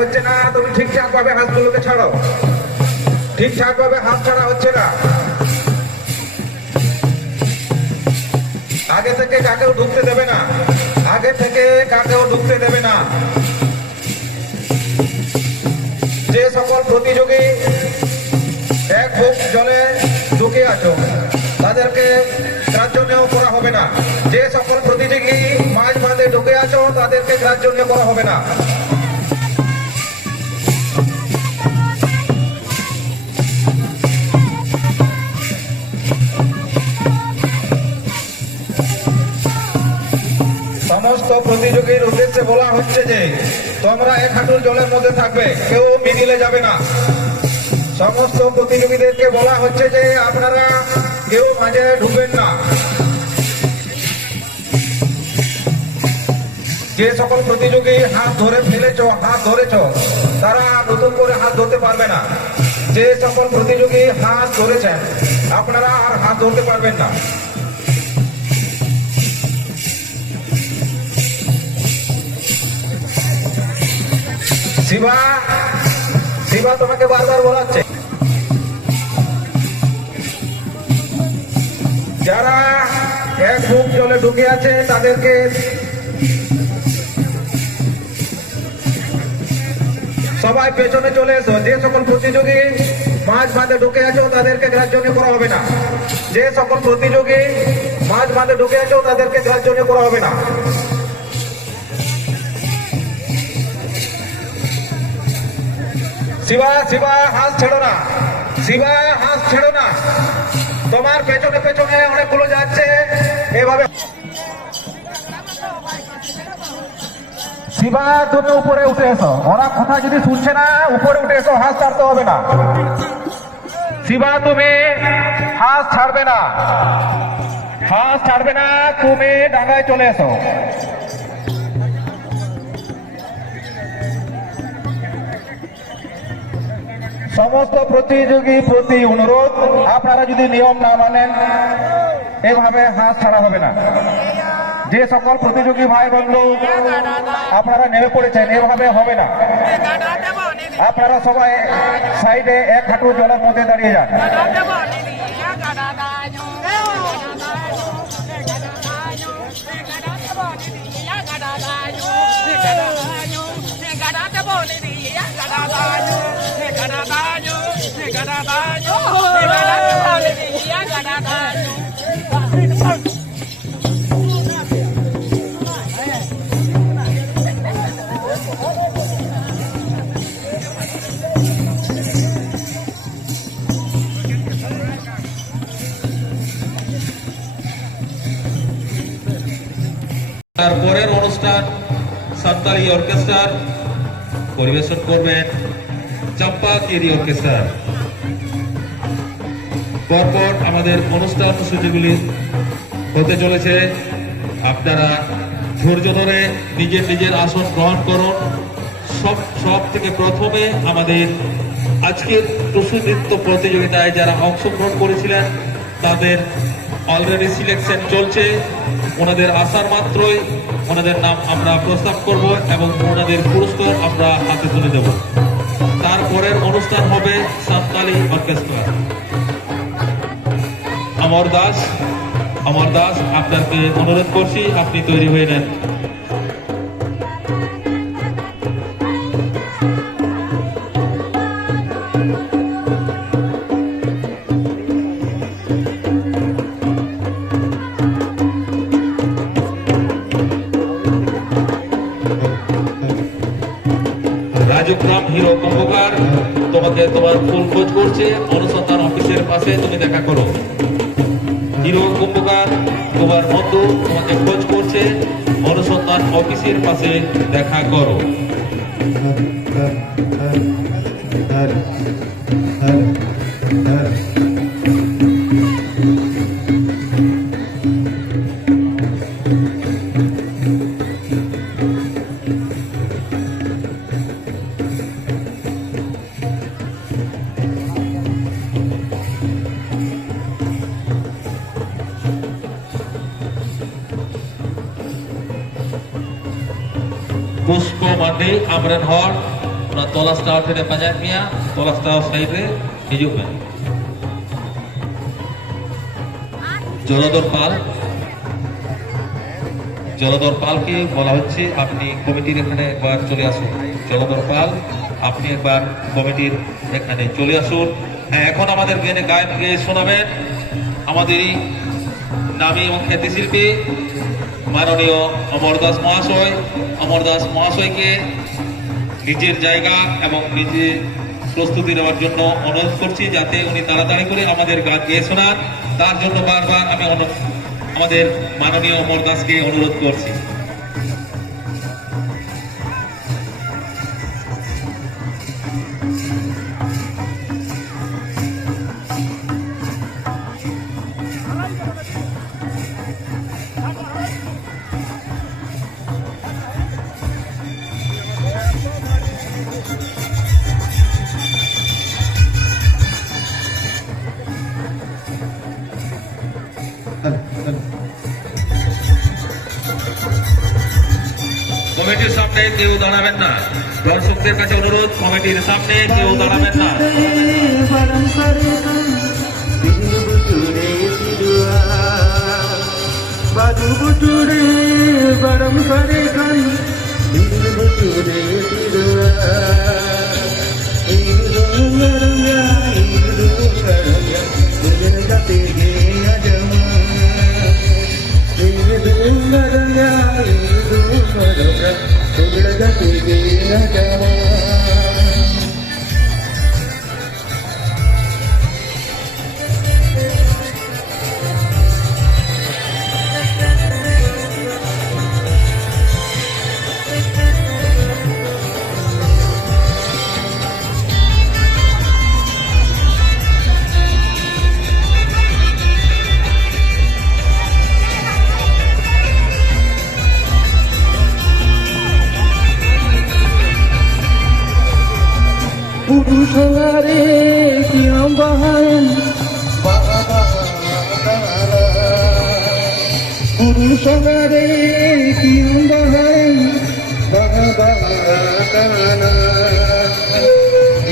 হচ্ছে না, তুমি ঠিকঠাক ভাবে হাঁসগুলোকে ছাড়ো। ঠিকঠাক ভাবে হাঁস ছাড়া হচ্ছে না। আগে থেকে কাকেও ঢুকতে দেবে না, আগে থেকে কাকেও ঢুকতে দেবে না। যে সকল প্রতিযোগী এক বুক জলে ঢুকে আছো তাদেরকে গ্রাহ্য করা হবে না। যে সকল প্রতিযোগী মাঝ বাঁধে ঢুকে আছো তাদেরকে গ্রাহ্য করা হবে না। সমস্ত প্রতিযোগীর উদ্দেশ্যে বলা হচ্ছে যে তোমরা এক হাঁটুর জলের মধ্যে থাকবে, কেউ মিডিলে যাবে না। সমস্ত প্রতিযোগীদেরকে বলা হচ্ছে যে আপনারা কেউ মাঝে ঢুকবেন না। যে সকল প্রতিযোগী হাত ধরে ফেলেছ, হাত ধরেছ, তারা নতুন করে হাত ধরতে পারবে না। যে সকল প্রতিযোগী হাত ধরেছেন আপনারা আর হাত ধরতে পারবেন না। শিবা, শিবা তোমাকে বারবার বলাচ্ছে, যারা এক বুক জলে ঢুকে আছে তাদেরকে সবাই পেছনে চলে এসো। যে সকল প্রতিযোগী মাঝ বাঁধে ঢুকে আছো তাদেরকে গ্রাহ্য করা হবে না। যে সকল প্রতিযোগী মাঝ বাঁধে ঢুকে আছো তাদেরকে গ্রাহ্য করা হবে না। শিবা, শিবা হাঁস ছেড়ো না, শিবা হাঁস ছেড়ো না। তোমার পেছনে পেছনে অনেকগুলো যাচ্ছে এভাবে। শিবা তুমি উপরে উঠে এসো, ওরা কথা যদি শুনছে না উপরে উঠে এসো, হাঁস ছাড়তে হবে না। শিবা তুমি হাঁস ছাড়বে না, হাঁস ছাড়বে না, তুমি ডাঙায় চলে এসো। সমস্ত প্রতিযোগী প্রতি অনুরোধ, আপনারা যদি নিয়ম না মানেন এভাবে হাঁস ছাড়া হবে না। যে সকল প্রতিযোগী ভাই বন্ধু আপনারা নেমে পড়েছেন এভাবে হবে না। আপনারা সবাই সাইডে এক হাঁটু জলের মধ্যে দাঁড়িয়ে যান। তারপরের অনুষ্ঠান সান্তালি অর্কেস্ট্রার পরিবেশন করবেন চম্পাকেরি অর্কেস্ট্রা। পরপর আমাদের অনুষ্ঠান সূচিগুলি হতে চলেছে। আপনারা ধৈর্য ধরে নিজের নিজের আসন গ্রহণ করুন। সব থেকে প্রথমে আমাদের আজকের টুসু নৃত্য প্রতিযোগিতায় যারা অংশগ্রহণ করেছিলেন তাদের অলরেডি সিলেকশন চলছে। ওনাদের আসার মাত্রই ওনাদের নাম আমরা প্রস্তাব করব এবং ওনাদের পুরস্কার আমরা হাতে তুলে দেব। তারপরের অনুষ্ঠান হবে সান্তালি অর্কেস্ট্রা। অমর দাস আপনাকে অনুরোধ করছি আপনি তৈরি হয়ে নেন। রাজগ্রাম হিরো কুম্ভকার তোমাকে তোমার ফুল খোঁজ করছে, অনুসন্ধান অফিসের পাশে তুমি দেখা করো। হিরো কুম্ভকার তোমার বন্ধু তোমাকে খোঁজ করছে, অনুসন্ধান অফিসের পাশে দেখা করো। পুষ্প মান্ডি, আমরেন হল, ᱚᱱᱟ ᱛᱚᱞᱟᱥ ᱴᱟᱣᱟᱨ ᱴᱷᱮᱱ ᱯᱟᱸᱡᱟᱭᱮᱫ ᱢᱮᱭᱟ, ᱛᱚᱞᱟᱥ ᱴᱟᱣᱟর সাইড রে হিজুক মে। জলধর পাল, জলধর পালকে বলা হচ্ছে আপনি কমিটির এখানে একবার চলে আসুন। জলধর পাল, আপনি একবার কমিটির এখানে চলে আসুন। হ্যাঁ, এখন আমাদের গায়ন গেয়ে শোনাবেন আমাদেরই নামী এবং খ্যাতি শিল্পী মাননীয় অমর দাস মহাশয়। অমর দাস মহাশয়কে নিজের জায়গা এবং নিজের প্রস্তুতি নেওয়ার জন্য অনুরোধ করছি, যাতে উনি তাড়াতাড়ি করে আমাদের গান গেয়ে শোনান। তার জন্য বারবার আমি আমাদের মাননীয় অমর দাসকে অনুরোধ করছি। কমিটির সামনে কেউ দাঁড়াবেন না, দর্শকদের কাছে অনুরোধ, কমিটির সামনে কেউ দাঁড়াবেন না। Badu buture baram kare kan dil buture tidwa idu garanga dil gate ge ajama idu garanga dil gate ge ajama Purusangare kiam bahan Purusangare kiam bahan Bahana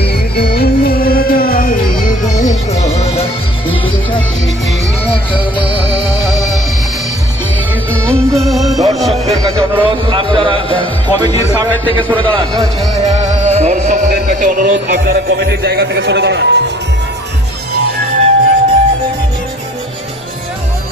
Idu mada idu sada Idu kaki kimatama দর্শকদের কাছে অনুরোধ, আপনারা কমিটির সামনে থেকে সরে দাঁড়ান। দর্শকদের কাছে অনুরোধ, আপনারা কমিটির জায়গা থেকে সরে দাঁড়ান।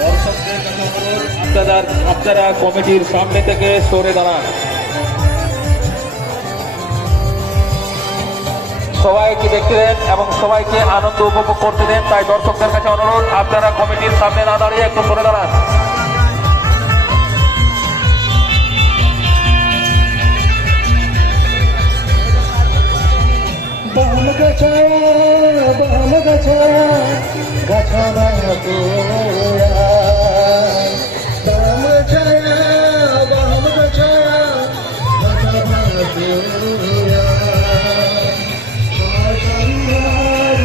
দর্শকদের কাছে অনুরোধ, আপনারা কমিটির সামনে থেকে সরে দাঁড়ান। সবাইকে দেখতে দেন এবং সবাইকে আনন্দ উপভোগ করতে দেন। তাই দর্শকদের কাছে অনুরোধ, আপনারা কমিটির সামনে না দাঁড়িয়ে একটু সরে দাঁড়ান। Baham gachaya, gachana toya. Baham gachaya, gachana toya. Shashambar,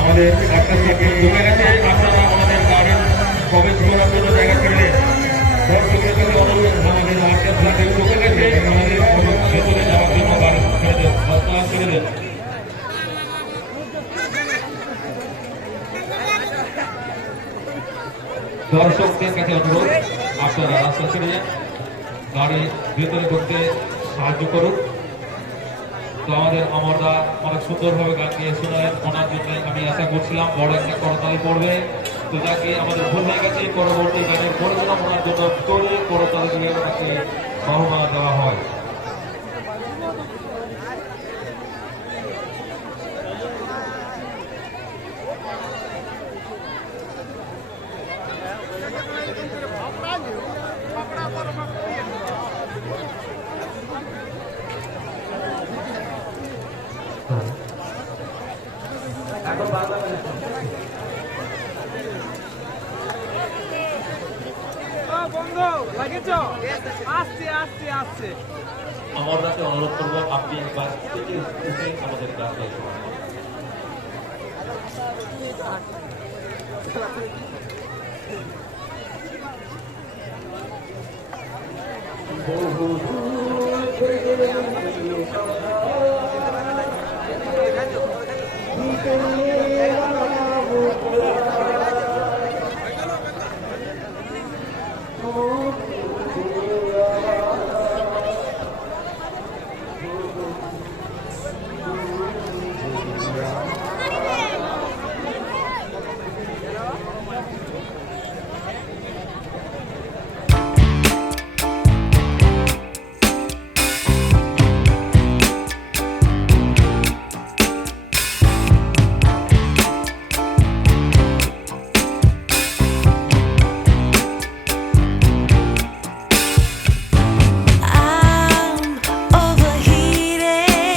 আমাদের একটা সেকেন্ড ঢুকে গেছে, আপনারা আমাদের গার্ডেন প্রবেশ করার জন্য জায়গা ছেড়ে দেন। দর্শকদের কাছে অনুরোধ, আমাদের আর্কের ফ্ল্যাটে ঢুকে গেছে, আমাদের ভেতরে যাওয়ার জন্য গাড়ি ছেড়ে দেন, রাস্তা ছেড়ে দেন। দর্শকদের কাছে অনুরোধ, আপনারা রাস্তা ছেড়ে যান, গাড়ি ভেতরে ঢুকতে সাহায্য করুন। তো আমাদের অমরদা অনেক সুন্দরভাবে গান গিয়ে শোনালেন, ওনার জন্য আমি আশা করছিলাম বড় একটা করতালি পড়বে। তো যাকে আমাদের ভুল হয়ে গেছে, পরবর্তী গানের পড়বে না, ওনার জন্য তোরে করতালি দিয়ে ওনাকে সহমা দেওয়া হয়। বন্ধ লাগেছ, আসছে আসছে আসছে। আমার কাছে অনুরোধ করবো আপনি একবার থেকে উঠে আমাদের কাছে এসে I'm overheated.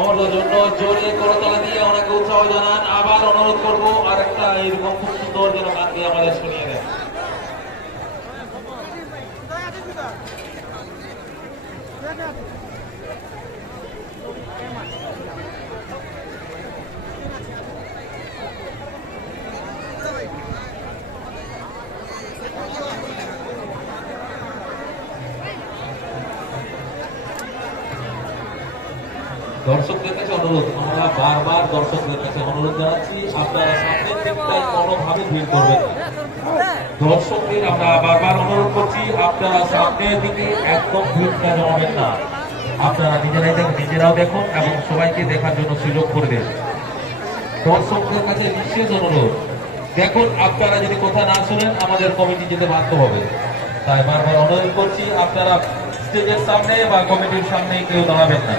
আমাদের জন্য জোরে করতালি দিয়ে ওনাকে উৎসাহ জানান। আবার অনুরোধ করবো আর একটা এরকম খুব সুন্দর যেন গান দিয়ে আমাদের শুনিয়ে দেন। দর্শকদের কাছে অনুরোধ, আমরা বারবার দর্শকদের কাছে অনুরোধ জানাচ্ছি, আপনারা সামনের দিকটায় কোনোভাবে ভিড় করবেন না। দর্শকদের আমরা বারবার অনুরোধ করছি, আপনারা সামনের দিকে একদম ভিড়টা জমাবেন না। আপনারা নিজেরাও দেখুন এবং সবাইকে দেখার জন্য সুযোগ করে দেন। দর্শকদের কাছে বিশেষ অনুরোধ, দেখুন আপনারা যদি কথা না শুনেন আমাদের কমিটি যেতে বাধ্য হবে। তাই বারবার অনুরোধ করছি, আপনারা স্টেজের সামনে বা কমিটির সামনে কেউ দাঁড়াবেন না।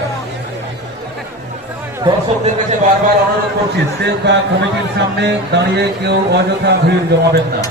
দর্শকদের কাছে বারবার অনুরোধ করছি, স্টেজ বা কমিটির সামনে দাঁড়িয়ে কেউ অযথা ভিড় জমাবেন না।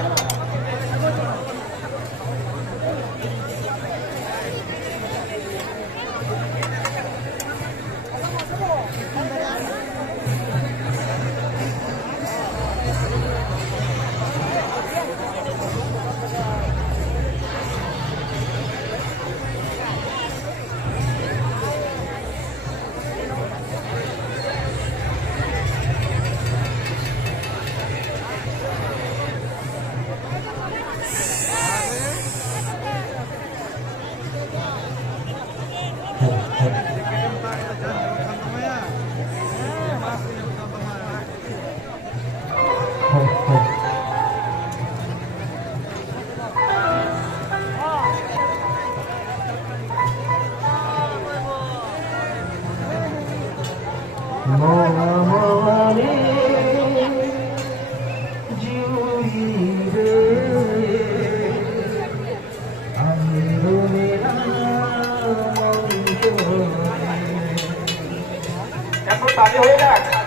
মনে জুড়িবে আন্দোলনের এখন তালি হয়ে যাক।